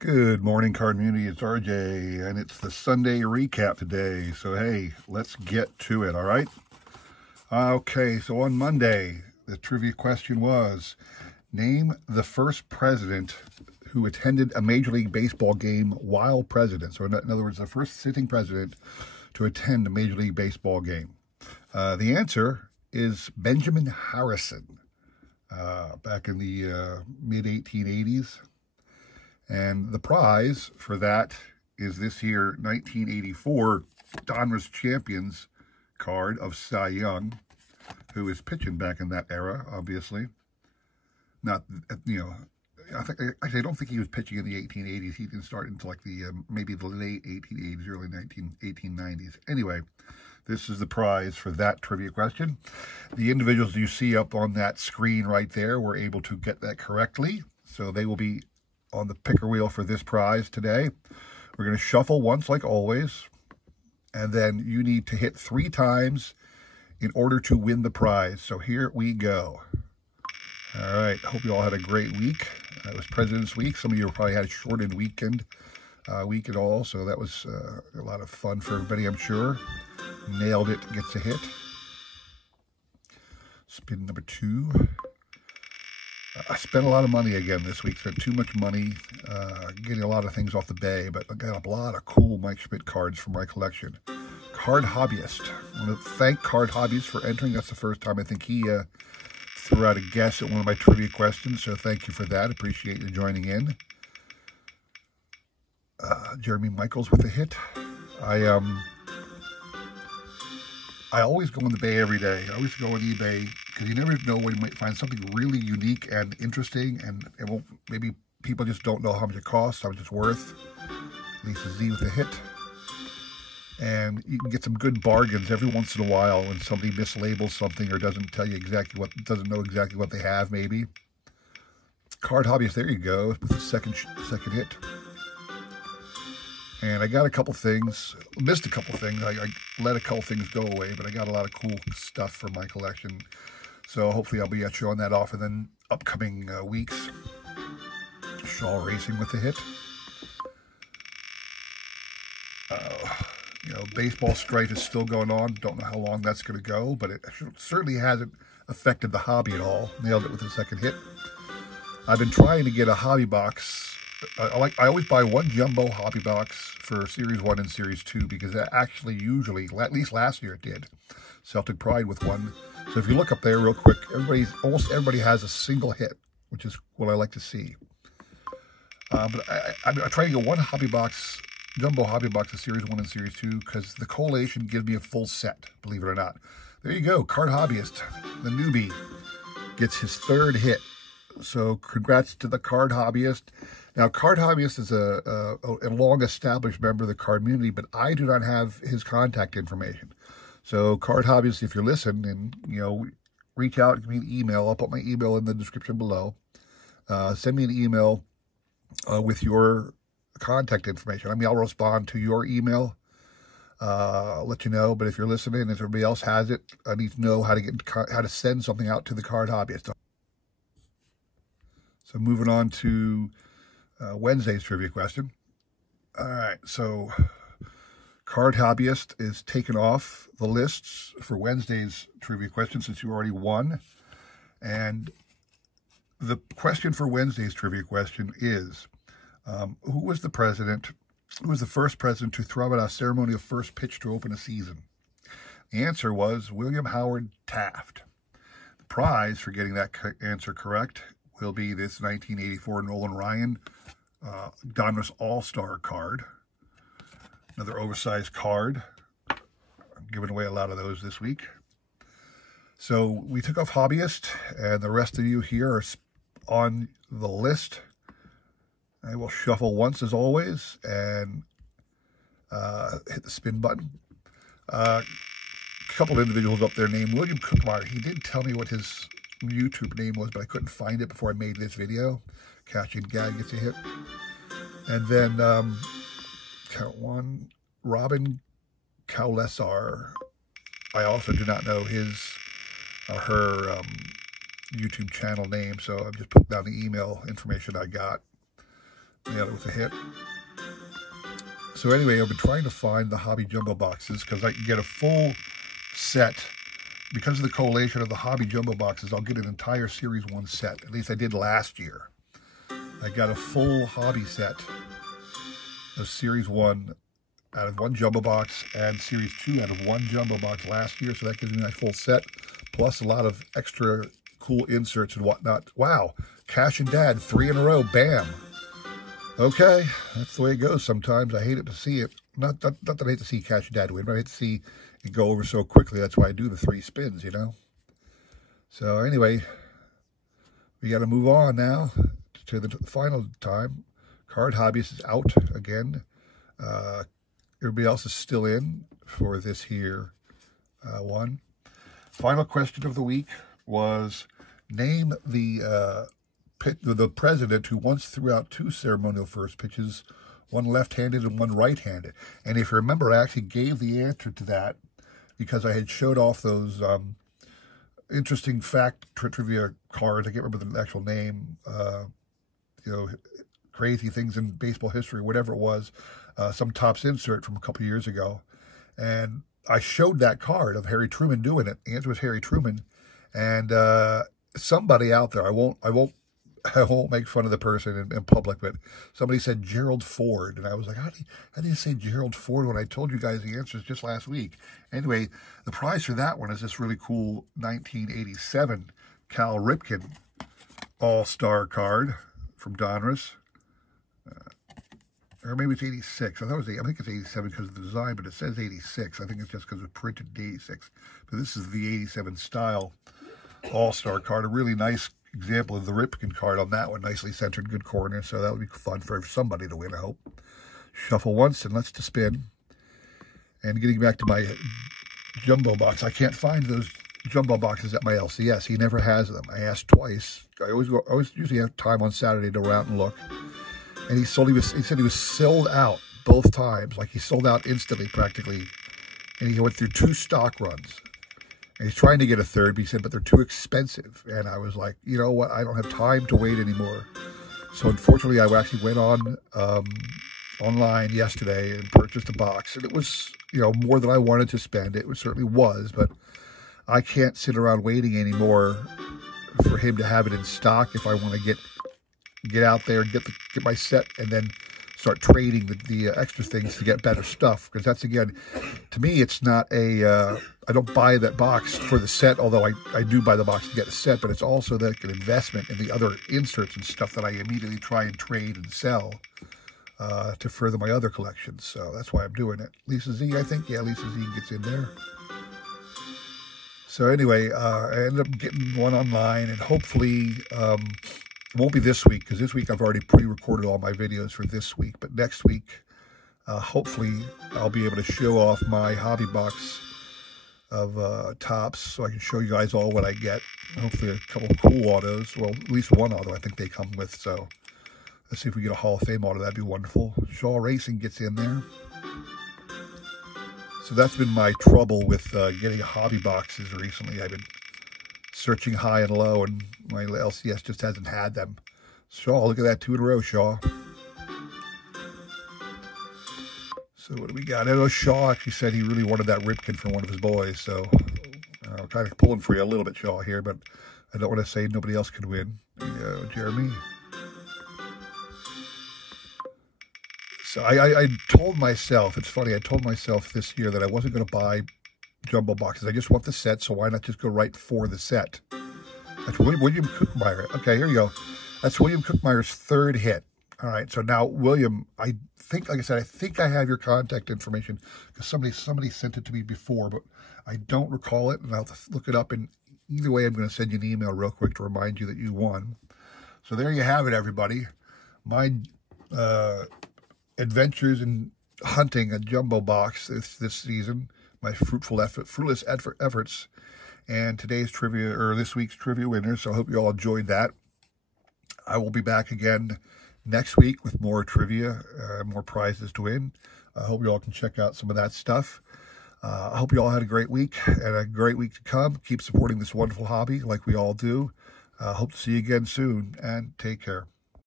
Good morning, Card Community. It's RJ, and it's the Sunday recap today. So, hey, let's get to it, all right? Okay, so on Monday, the trivia question was, name the first president who attended a Major League Baseball game while president. So, in other words, the first sitting president to attend a Major League Baseball game. The answer is Benjamin Harrison, back in the mid-1880s. And the prize for that is this year 1984 Donruss Champions card of Cy Young, who is pitching back in that era, obviously. Not, I don't think he was pitching in the 1880s. He didn't start until like maybe the late 1880s, early 1890s. Anyway, this is the prize for that trivia question. The individuals you see up on that screen right there were able to get that correctly, so they will be on the picker wheel for this prize today. We're going to shuffle once like always, and then you need to hit 3 times in order to win the prize. So here we go. All right, hope you all had a great week. It was President's Week. Some of you probably had a shortened week at all, so that was a lot of fun for everybody, I'm sure. Nailed it, gets a hit. Spin number 2. I spent a lot of money again this week. Spent too much money getting a lot of things off the bay, but I got a lot of cool Mike Schmidt cards from my collection. Card Hobbyist. I want to thank Card Hobbyist for entering. That's the first time I think he threw out a guess at one of my trivia questions, so thank you for that. Appreciate you joining in. Jeremy Michaels with a hit. I always go on the Bay every day. I always go on eBay because you never know when you might find something really unique and interesting, and it won't. Maybe people just don't know how much it costs, how much it's worth. Lisa Z with a hit, and you can get some good bargains every once in a while when somebody mislabels something or doesn't tell you exactly what, doesn't know exactly what they have. Maybe Card Hobbyist. There you go with the second hit. And I got a couple things, missed a couple things. I let a couple things go away, but I got a lot of cool stuff for my collection. So hopefully I'll be showing that off in the upcoming weeks. Shaw Racing with a hit. Baseball strife is still going on. Don't know how long that's going to go, but it certainly hasn't affected the hobby at all. Nailed it with the second hit. I've been trying to get a hobby box. I always buy one jumbo hobby box for Series 1 and Series 2 because that actually usually, at least last year it did, Celtic Pride with one. So if you look up there real quick, almost everybody has a single hit, which is what I like to see. But I'm trying to get one hobby box, jumbo hobby box of Series 1 and Series 2 because the collation gives me a full set, believe it or not. There you go, Card Hobbyist, the newbie, gets his 3rd hit. So congrats to the Card Hobbyist. Now, Card Hobbyist is a long-established member of the card community, but I do not have his contact information. So, Card Hobbyist, if you're listening, and reach out, give me an email. I'll put my email in the description below. Send me an email with your contact information. I mean, I'll respond to your email. I'll let you know. But if you're listening, if everybody else has it, I need to know how to send something out to the Card Hobbyist. So, moving on to Wednesday's trivia question. All right, so Card Hobbyist is taken off the lists for Wednesday's trivia question since you already won. And the question for Wednesday's trivia question is, who was the first president to throw out a ceremonial first pitch to open a season? The answer was William Howard Taft. The prize for getting that answer correct will be this 1984 Nolan Ryan Donruss All-Star card. Another oversized card. I'm giving away a lot of those this week. So we took off Hobbyist, and the rest of you here are on the list. I will shuffle once as always and hit the spin button. A couple of individuals up there named William Cookmeyer. He did tell me what his YouTube name was, but I couldn't find it before I made this video. Catching Gag gets a hit. And then, count one, Robin Kaulesar. I also do not know his or her YouTube channel name, so I'm just putting down the email information I got. Nailed it with a hit. So anyway, I've been trying to find the hobby jumbo boxes because I can get a full set. Because of the collation of the hobby jumbo boxes, I'll get an entire Series 1 set. At least I did last year. I got a full hobby set of Series 1 out of one jumbo box and Series 2 out of one jumbo box last year. So that gives me my full set, plus a lot of extra cool inserts and whatnot. Wow, Cash and Dad, 3 in a row, bam. Okay, that's the way it goes sometimes. I hate it to see it. Not that I hate to see Cash and Dad win, but I hate to see it go over so quickly. That's why I do the 3 spins, you know. So anyway, we got to move on now to the final time. Card Hobbyist is out again. Everybody else is still in for this here one. Final question of the week was, name the president who once threw out 2 ceremonial first pitches, one left-handed and one right-handed. And if you remember, I actually gave the answer to that because I had showed off those interesting fact trivia cards. I can't remember the actual name. You know, crazy things in baseball history, whatever it was. Some Topps insert from a couple years ago. And I showed that card of Harry Truman doing it. The answer was Harry Truman. And somebody out there, I won't make fun of the person in public, but somebody said Gerald Ford, and I was like, how do you say Gerald Ford when I told you guys the answers just last week? Anyway, the prize for that one is this really cool 1987 Cal Ripken All-Star card from Donruss. Or maybe it's 86. I think it's 87 because of the design, but it says 86. I think it's just because it's printed in 86. But this is the 87 style All-Star card, a really nice example of the Ripken card on that one, nicely centered, good corner, so that would be fun for somebody to win, I hope. Shuffle once and let's spin. And getting back to my jumbo box, I can't find those jumbo boxes at my LCS. He never has them. I asked twice. I always usually have time on Saturday to go out and look. And he said he was sold out both times. Like he sold out instantly practically. And he went through 2 stock runs. And he's trying to get a third, but he said, but they're too expensive. And I was like, you know what? I don't have time to wait anymore. So unfortunately, I actually went on online yesterday and purchased a box. And it was, you know, more than I wanted to spend. It certainly was, but I can't sit around waiting anymore for him to have it in stock if I want to get out there and get my set and then start trading the extra things to get better stuff. Because that's, again, to me, it's not a, I don't buy that box for the set, although I do buy the box to get the set, but it's also like an investment in the other inserts and stuff that I immediately try and trade and sell to further my other collections. So that's why I'm doing it. Lisa Z, I think. Yeah, Lisa Z gets in there. So anyway, I ended up getting one online, and hopefully it won't be this week, because this week I've already pre-recorded all my videos for this week. But next week, hopefully I'll be able to show off my hobby box of Topps, so I can show you guys all what I get. Hopefully a couple of cool autos. Well, at least one auto I think they come with. So let's see if we get a Hall of Fame auto. That'd be wonderful. Shaw Racing gets in there. So that's been my trouble with getting hobby boxes recently. I've been searching high and low, and my LCS just hasn't had them. Shaw, look at that, 2 in a row, Shaw. So what do we got? I know Shaw actually said he really wanted that Ripken from one of his boys, so I'm kind of pulling for you a little bit, Shaw, here, but I don't want to say nobody else could win. Jeremy. So I told myself, it's funny, I told myself this year that I wasn't going to buy jumbo boxes. I just want the set, so why not just go right for the set? That's William Cookmeyer. Okay, here you go. That's William Cookmeyer's 3rd hit. All right, so now, William, I think, like I said, I think I have your contact information because somebody sent it to me before, but I don't recall it, and I'll have to look it up. And either way, I'm going to send you an email real quick to remind you that you won. So there you have it, everybody. My adventures in hunting a jumbo box this season, my fruitless efforts, and today's trivia, or this week's trivia winner. So I hope you all enjoyed that. I will be back again next week with more trivia, more prizes to win. I hope you all can check out some of that stuff. I hope you all had a great week and a great week to come. Keep supporting this wonderful hobby like we all do. Hope to see you again soon, and take care.